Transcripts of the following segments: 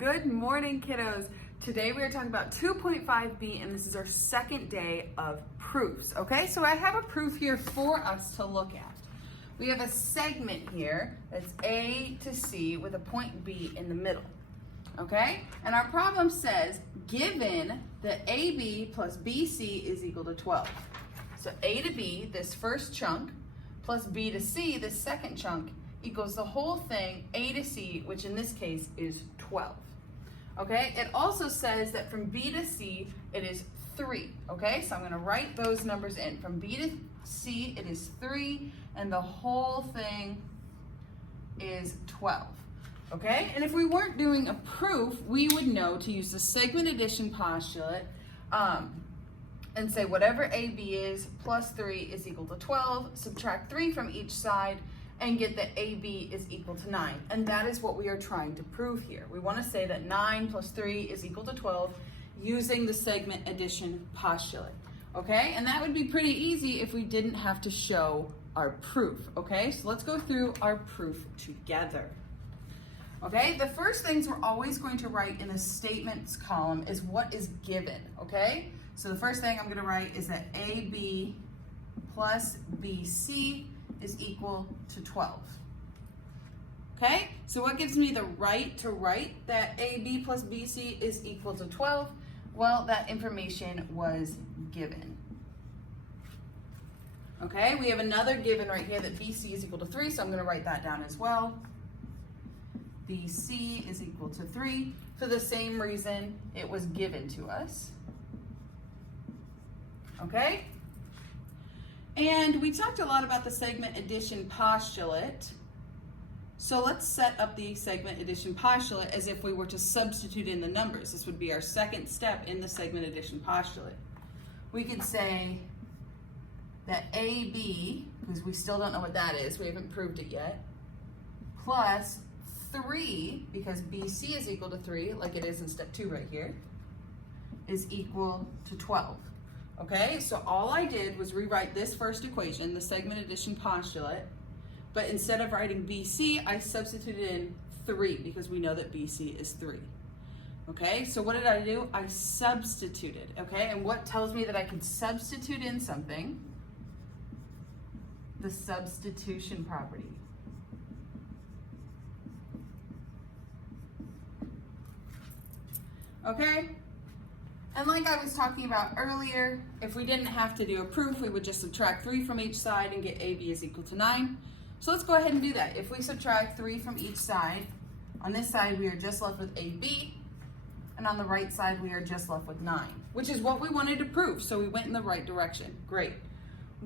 Good morning, kiddos. Today we are talking about 2.5b, and this is our second day of proofs, okay? So I have a proof here for us to look at. We have a segment here that's A to C with a point B in the middle, okay? And our problem says, given that AB plus BC is equal to 12. So A to B, this first chunk, plus B to C, this second chunk, equals the whole thing, A to C, which in this case is 12. Okay, it also says that from B to C, it is 3. Okay, so I'm going to write those numbers in. From B to C, it is 3, and the whole thing is 12. Okay, and if we weren't doing a proof, we would know to use the segment addition postulate and say whatever AB is plus 3 is equal to 12, subtract 3 from each side, and get that AB is equal to 9. And that is what we are trying to prove here. We want to say that 9 plus 3 is equal to 12 using the segment addition postulate. Okay, and that would be pretty easy if we didn't have to show our proof. Okay, so let's go through our proof together. Okay, the first things we're always going to write in the statements column is what is given. Okay, so the first thing I'm going to write is that AB plus BC is equal to 12. Okay, so what gives me the right to write that AB plus BC is equal to 12? Well, that information was given. Okay, we have another given right here that BC is equal to 3, so I'm going to write that down as well. BC is equal to 3 for the same reason it was given to us. Okay? And we talked a lot about the segment addition postulate. So let's set up the segment addition postulate as if we were to substitute in the numbers. This would be our second step in the segment addition postulate. We could say that AB, because we still don't know what that is, we haven't proved it yet, plus 3, because BC is equal to 3, like it is in step 2 right here, is equal to 12. Okay, so all I did was rewrite this first equation, the segment addition postulate, but instead of writing BC, I substituted in 3 because we know that BC is 3. Okay, so what did I do? I substituted, okay? And what tells me that I can substitute in something? The substitution property. Okay? And like I was talking about earlier, if we didn't have to do a proof, we would just subtract 3 from each side and get AB is equal to 9. So let's go ahead and do that. If we subtract 3 from each side, on this side we are just left with AB, and on the right side we are just left with 9, which is what we wanted to prove, so we went in the right direction. Great.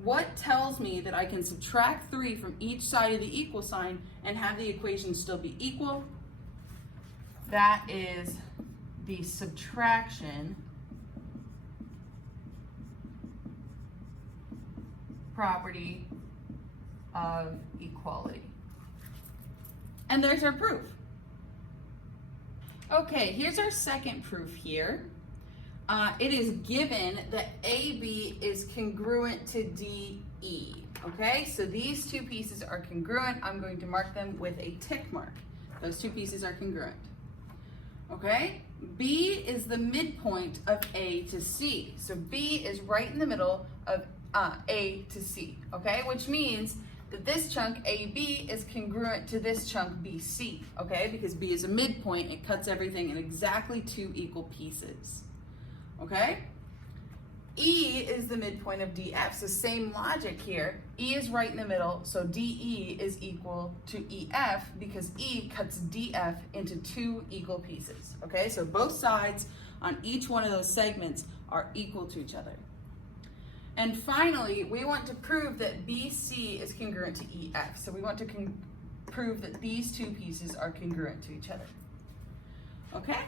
What tells me that I can subtract 3 from each side of the equal sign and have the equation still be equal? That is the subtraction property of equality. And there's our proof. Okay, here's our second proof here. It is given that AB is congruent to DE. Okay, so these two pieces are congruent. I'm going to mark them with a tick mark. Those two pieces are congruent. Okay, B is the midpoint of A to C. So B is right in the middle of A to C, okay? Which means that this chunk AB is congruent to this chunk BC, okay? Because B is a midpoint, it cuts everything in exactly 2 equal pieces, okay? E is the midpoint of DF, so same logic here. E is right in the middle, so DE is equal to EF because E cuts DF into 2 equal pieces, okay? So both sides on each one of those segments are equal to each other. And finally, we want to prove that BC is congruent to EF. So we want to prove that these two pieces are congruent to each other. Okay?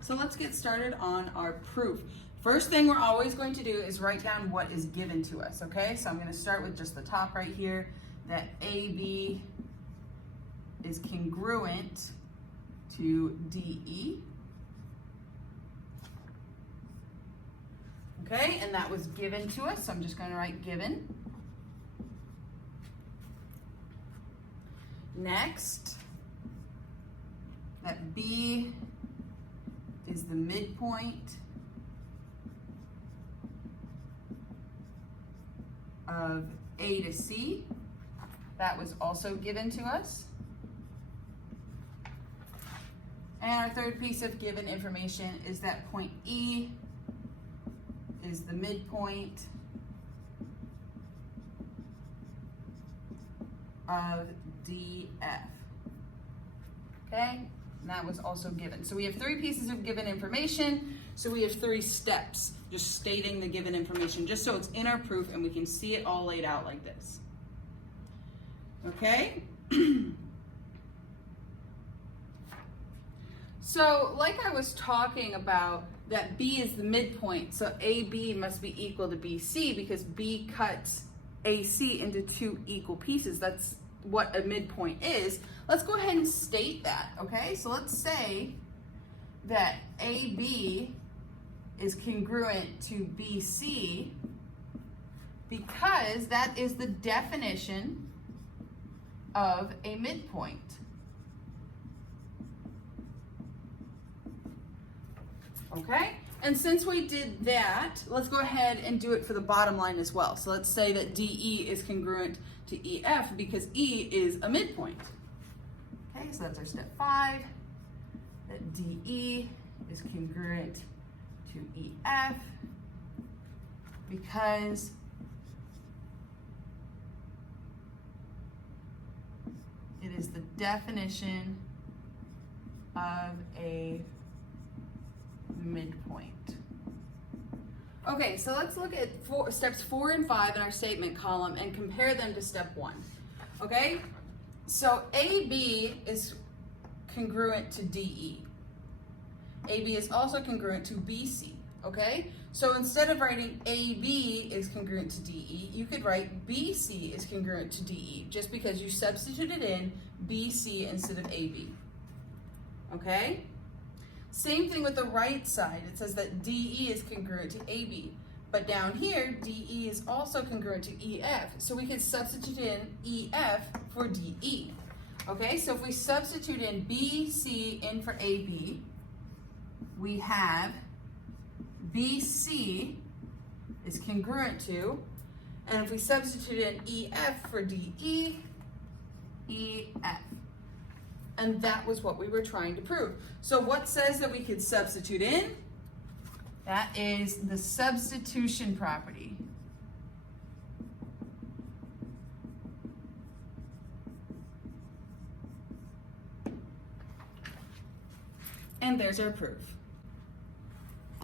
So let's get started on our proof. First thing we're always going to do is write down what is given to us, okay? So I'm going to start with just the top right here, that AB is congruent to DE. Okay, and that was given to us, so I'm just going to write given. Next, that B is the midpoint of A to C. That was also given to us. And our third piece of given information is that point E is the midpoint of DF. Okay, and that was also given. So we have 3 pieces of given information. So we have 3 steps, just stating the given information, just so it's in our proof and we can see it all laid out like this. Okay? So like I was talking about, that B is the midpoint, so AB must be equal to BC because B cuts AC into 2 equal pieces. That's what a midpoint is. Let's go ahead and state that, okay? So let's say that AB is congruent to BC because that is the definition of a midpoint. Okay, and since we did that, let's go ahead and do it for the bottom line as well. So let's say that DE is congruent to EF because E is a midpoint. Okay, so that's our step 5, that DE is congruent to EF because it is the definition of a midpoint. Okay, so let's look at steps 4 and 5 in our statement column and compare them to step 1. Okay, so AB is congruent to DE. AB is also congruent to BC. Okay, so instead of writing AB is congruent to DE, you could write BC is congruent to DE just because you substituted in BC instead of AB. Okay? Same thing with the right side. It says that DE is congruent to AB. But down here, DE is also congruent to EF. So we can substitute in EF for DE. Okay, so if we substitute in BC in for AB, we have BC is congruent to, and if we substitute in EF for DE, EF. And that was what we were trying to prove. So what says that we could substitute in? That is the substitution property. And there's our proof.